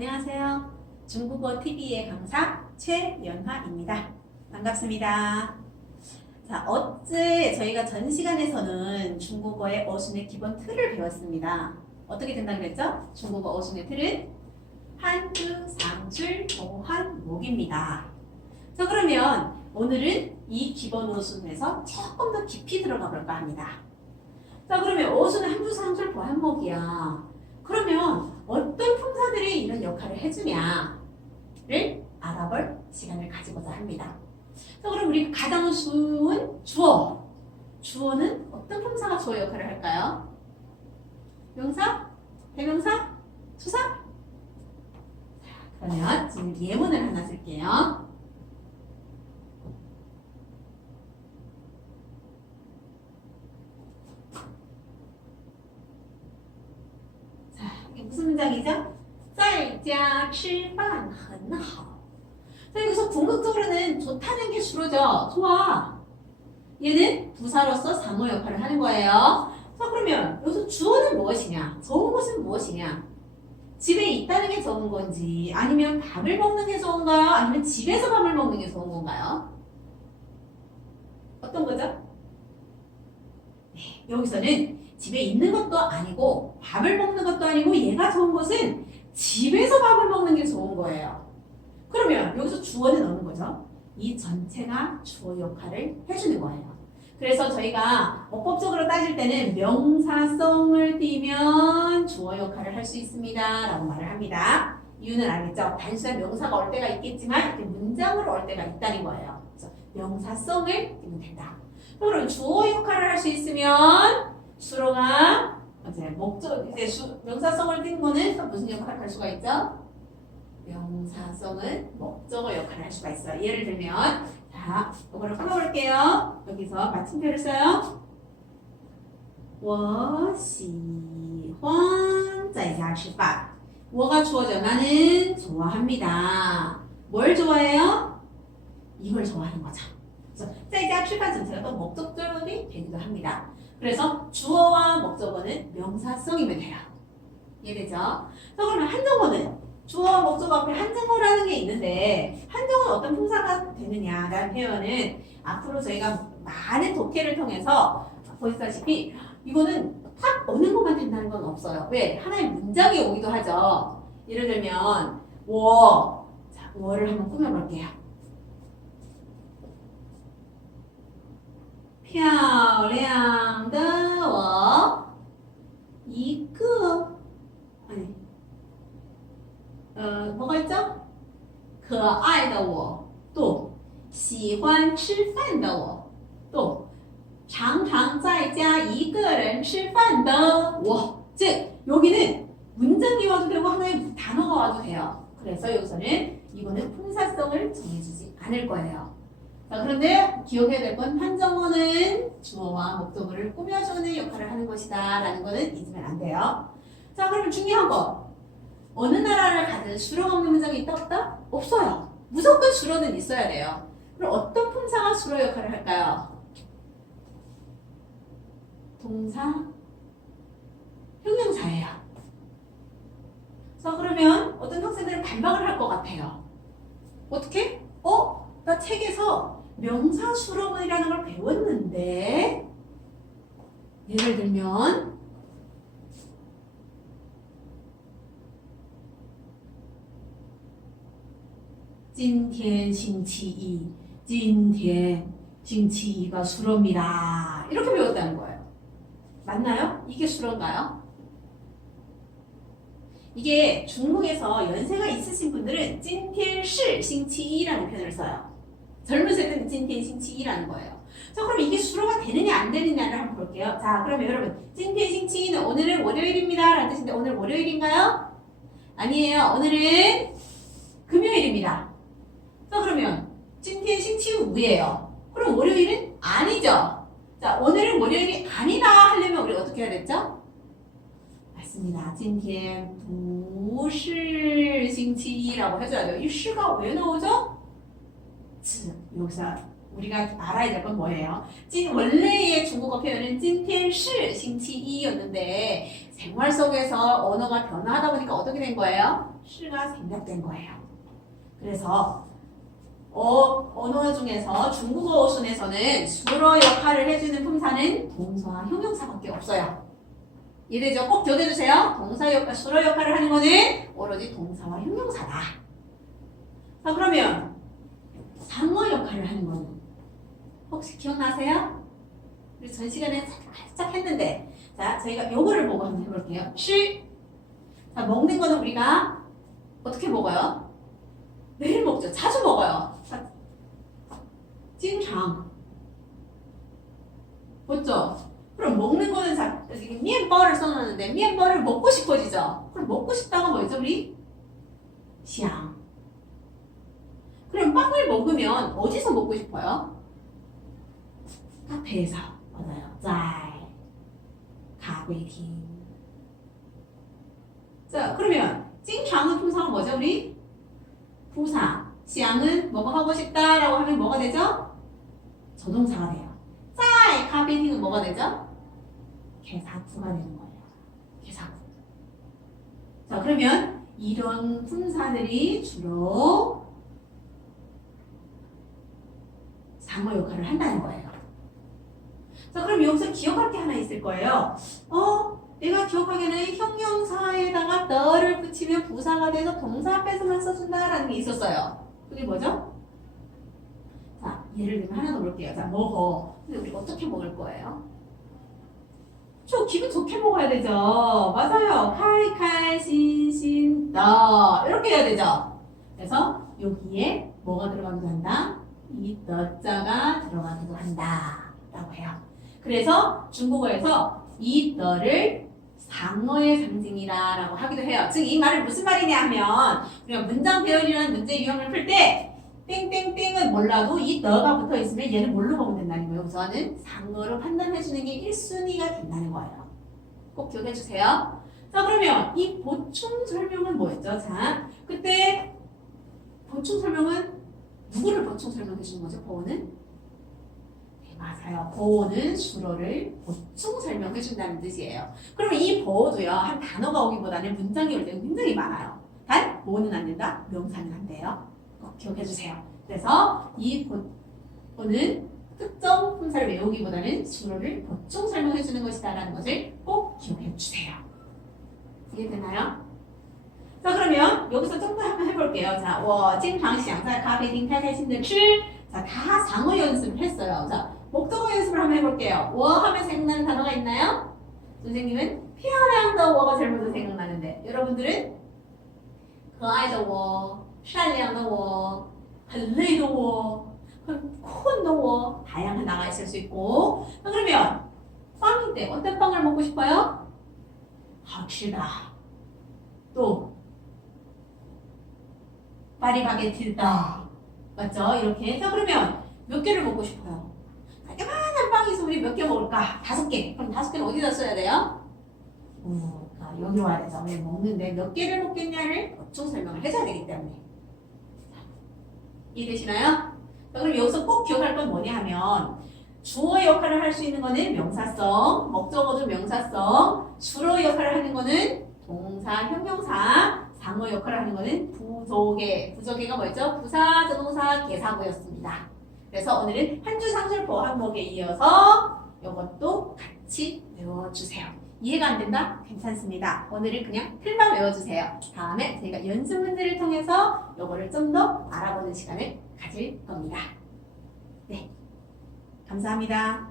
안녕하세요. 중국어 TV의 강사 최연화입니다. 반갑습니다. 자, 어제 저희가 전 시간에서는 중국어의 어순의 기본 틀을 배웠습니다. 어떻게 된다 그랬죠? 중국어 어순의 틀은 한주, 상줄, 보한, 목입니다. 자, 그러면 오늘은 이 기본 어순에서 조금 더 깊이 들어가 볼까 합니다. 자, 그러면 어순은 한주, 상줄, 보한, 목이야. 그러면 어떤 품사들이 이런 역할을 해주냐를 알아볼 시간을 가지고자 합니다. 자, 그럼 우리 가장 쉬운 주어. 주어는 어떤 품사가 주어 역할을 할까요? 명사? 대명사? 수사? 자, 그러면 지금 예문을 하나 쓸게요. 무슨 문장이죠? 在家吃饭很好. 자, 여기서 궁극적으로는 좋다는 게 주어죠. 좋아. 얘는 부사로서 상호 역할을 하는 거예요. 자, 그러면 여기서 주어는 무엇이냐? 좋은 것은 무엇이냐? 집에 있다는 게 좋은 건지, 아니면 밥을 먹는 게 좋은가요? 아니면 집에서 밥을 먹는 게 좋은 건가요? 어떤 거죠? 네, 여기서는 집에 있는 것도 아니고 밥을 먹는 것도 아니고 얘가 좋은 것은 집에서 밥을 먹는 게 좋은 거예요. 그러면 여기서 주어는 어느 거죠? 이 전체가 주어 역할을 해주는 거예요. 그래서 저희가 어법적으로 따질 때는 명사성을 띠면 주어 역할을 할 수 있습니다 라고 말을 합니다. 이유는 알겠죠? 단순한 명사가 올 때가 있겠지만 이렇게 문장으로 올 때가 있다는 거예요. 그래서 명사성을 띠면 된다. 그럼 주어 역할을 할 수 있으면 수로가 이제 목적 이제 명사성을 띈 거는 또 무슨 역할을 할 수가 있죠? 명사성은 목적어 역할을 할 수가 있어요. 예를 들면 자, 이거를 풀어볼게요. 여기서 마침표를 써요. 我喜欢在家吃饭. 我가 주어져. 나는 좋아합니다. 뭘 좋아해요? 이걸 좋아하는 거죠. 그래서 在家吃饭 전체가 또 목적절이 되기도 합니다. 그래서 주어와 목적어는 명사성이면 돼요. 이해되죠? 자, 그러면 한정어는 주어와 목적어 앞에 한정어라는 게 있는데 한정어는 어떤 품사가 되느냐라는 표현은 앞으로 저희가 많은 독해를 통해서 보시다시피 이거는 딱 어느 것만 된다는 건 없어요. 왜? 하나의 문장이 오기도 하죠. 예를 들면 我, 자, 我를 한번 꾸며볼게요. 漂亮的我一个 아니 뭐가 있죠? 可爱的我또喜欢吃饭的我또常常在家一个人吃饭的我즉 여기는 문장이 와도 되고 하나의 단어가 와도 돼요. 그래서 여기서는 이거는 품사성을 정해주지 않을 거예요. 자, 그런데 기억해야 될 건 한정어는 주어와 목적어를 꾸며주는 역할을 하는 것이다 라는 거는 잊으면 안 돼요. 자, 그러면 중요한 거 어느 나라를 가든 수로가 없는 문장이 있다 없다? 없어요. 무조건 수로는 있어야 돼요. 그럼 어떤 품사가 수로 역할을 할까요? 동사, 형용사예요. 자, 그러면 어떤 학생들은 반박을 할 것 같아요. 어떻게? 나 책에서 명사 수로문이라는 걸 배웠는데 예를 들면 今天星期一 今天星期이가 수로입니다. 이렇게 배웠다는 거예요. 맞나요? 이게 수로인가요? 이게 중국에서 연세가 있으신 분들은 今天是星期一라는 표현을 써요. 젊은 세대는 今天星期一라는 거예요. 자, 그럼 이게 수로가 되느냐 안 되느냐를 한번 볼게요. 자, 그러면 여러분 今天星期一는 오늘은 월요일입니다 라는 뜻인데 오늘 월요일인가요? 아니에요. 오늘은 금요일입니다. 자, 그러면 今天星期五예요. 그럼 월요일은 아니죠. 자, 오늘은 월요일이 아니다 하려면 우리 어떻게 해야 됐죠? 맞습니다. 今天不是星期一라고 해줘야 돼요. 이 시가 왜 나오죠? 여기서 우리가 알아야 될 건 뭐예요? 원래의 중국어 표현은 찐텐시 싱치이였는데 생활 속에서 언어가 변화하다 보니까 어떻게 된 거예요? 시가 생략된 거예요. 그래서 언어 중에서 중국어 어순에서는 주어 역할을 해주는 품사는 동사와 형용사밖에 없어요. 이해되죠? 꼭 기억해주세요. 동사 역할, 주어 역할을 하는 거는 오로지 동사와 형용사다. 자, 그러면 상어 역할을 하는 거는 혹시 기억나세요? 우리 전 시간에 살짝 했는데, 자, 저희가 요거를 보고 한번 해볼게요. 자, 먹는 거는 우리가 어떻게 먹어요? 매일 먹죠. 자주 먹어요. 자, 经常 맞죠? 그럼 먹는 거는 자, 여기 면발을 써놨는데 면발을 먹고 싶어지죠? 그럼 먹고 싶다가 뭐죠, 우리? 想 그럼 빵을 먹으면 어디서 먹고 싶어요? 카페에서. 맞아요. 在咖啡厅 자, 그러면 经常은 품사가 뭐죠, 우리? 부사. 想은 뭐뭐 하고 싶다라고 하면 뭐가 되죠? 조동사가 돼요. 在咖啡厅은 뭐가 되죠? 개사구가 되는 거예요. 개사구. 자, 그러면 이런 품사들이 주로 상어 역할을 한다는 거예요. 자, 그럼 여기서 기억할 게 하나 있을 거예요. 내가 기억하기에는 형용사에다가 너를 붙이면 부사가 돼서 동사 앞에서만 써준다라는 게 있었어요. 그게 뭐죠? 자, 예를 들면 하나 더 볼게요. 자, 먹어. 근데 우리 어떻게 먹을 거예요? 저 기분 좋게 먹어야 되죠. 맞아요. 카이카이 신신더 이렇게 해야 되죠. 그래서 여기에 뭐가 들어가기도 한다? 이 너자가 들어가기도 한다 라고 해요. 그래서 중국어에서 이 너를 상어의 상징이다 라고 하기도 해요. 즉 이 말은 무슨 말이냐 하면 우리가 문장 배열이라는 문제 유형을 풀 때 땡땡땡은 몰라도 이 너가 붙어 있으면 얘는 뭘로 보면 된다는 거예요. 우선은 상어로 판단해 주는 게 1순위가 된다는 거예요. 꼭 기억해 주세요. 자, 그러면 이 보충 설명은 뭐였죠? 자, 그때 보충 설명은 누구를 보충 설명해 주는 거죠? 보호는? 네, 맞아요. 보호는 주어를 보충 설명해 준다는 뜻이에요. 그러면 이 보호도요, 한 단어가 오기보다는 문장이 올 때가 굉장히 많아요. 단, 보호는 안 된다, 명사는 안 돼요. 꼭 기억해 주세요. 그래서 이 보호는 특정 품사를 외우기보다는 주어를 보충 설명해 주는 것이다라는 것을 꼭 기억해 주세요. 이해되나요? 자, 그러면 여기서 좀 더 한번 해볼게요. 자, 我经常想在咖啡厅开开心的吃. 자, 다 상어 연습을 했어요. 자, 목적어 연습을 한번 해볼게요. 我 하면 생각나는 단어가 있나요? 선생님은 漂亮的我가 제일 먼저 생각나는데 여러분들은 可爱的我善良的我很累的我很困的我다양한 나가 있을 수 있고. 자, 그러면 빵인데 어떤 빵을 먹고 싶어요? 好吃的. 또 파리바게트다. 맞죠? 이렇게. 자, 그러면 몇 개를 먹고 싶어요? 요만한 빵이 있으면 우리 몇 개 먹을까? 5개. 그럼 5개는 어디다 써야 돼요? 여기로 와야 되죠. 왜 먹는데 몇 개를 먹겠냐를 보충 설명을 해줘야 되기 때문에. 이해되시나요? 자, 그럼 여기서 꼭 기억할 건 뭐냐 하면 주어 역할을 할 수 있는 거는 명사성, 목적어 중 명사성, 주로 역할을 하는 거는 동사, 형용사, 상어 역할을 하는 거는 부조개. 부조개가 뭐였죠? 부사, 조동사, 개사구였습니다. 그래서 오늘은 한주 상술보 항목에 이어서 이것도 같이 외워주세요. 이해가 안 된다? 괜찮습니다. 오늘은 그냥 틀만 외워주세요. 다음에 저희가 연습 문제를 통해서 이거를 좀 더 알아보는 시간을 가질 겁니다. 네, 감사합니다.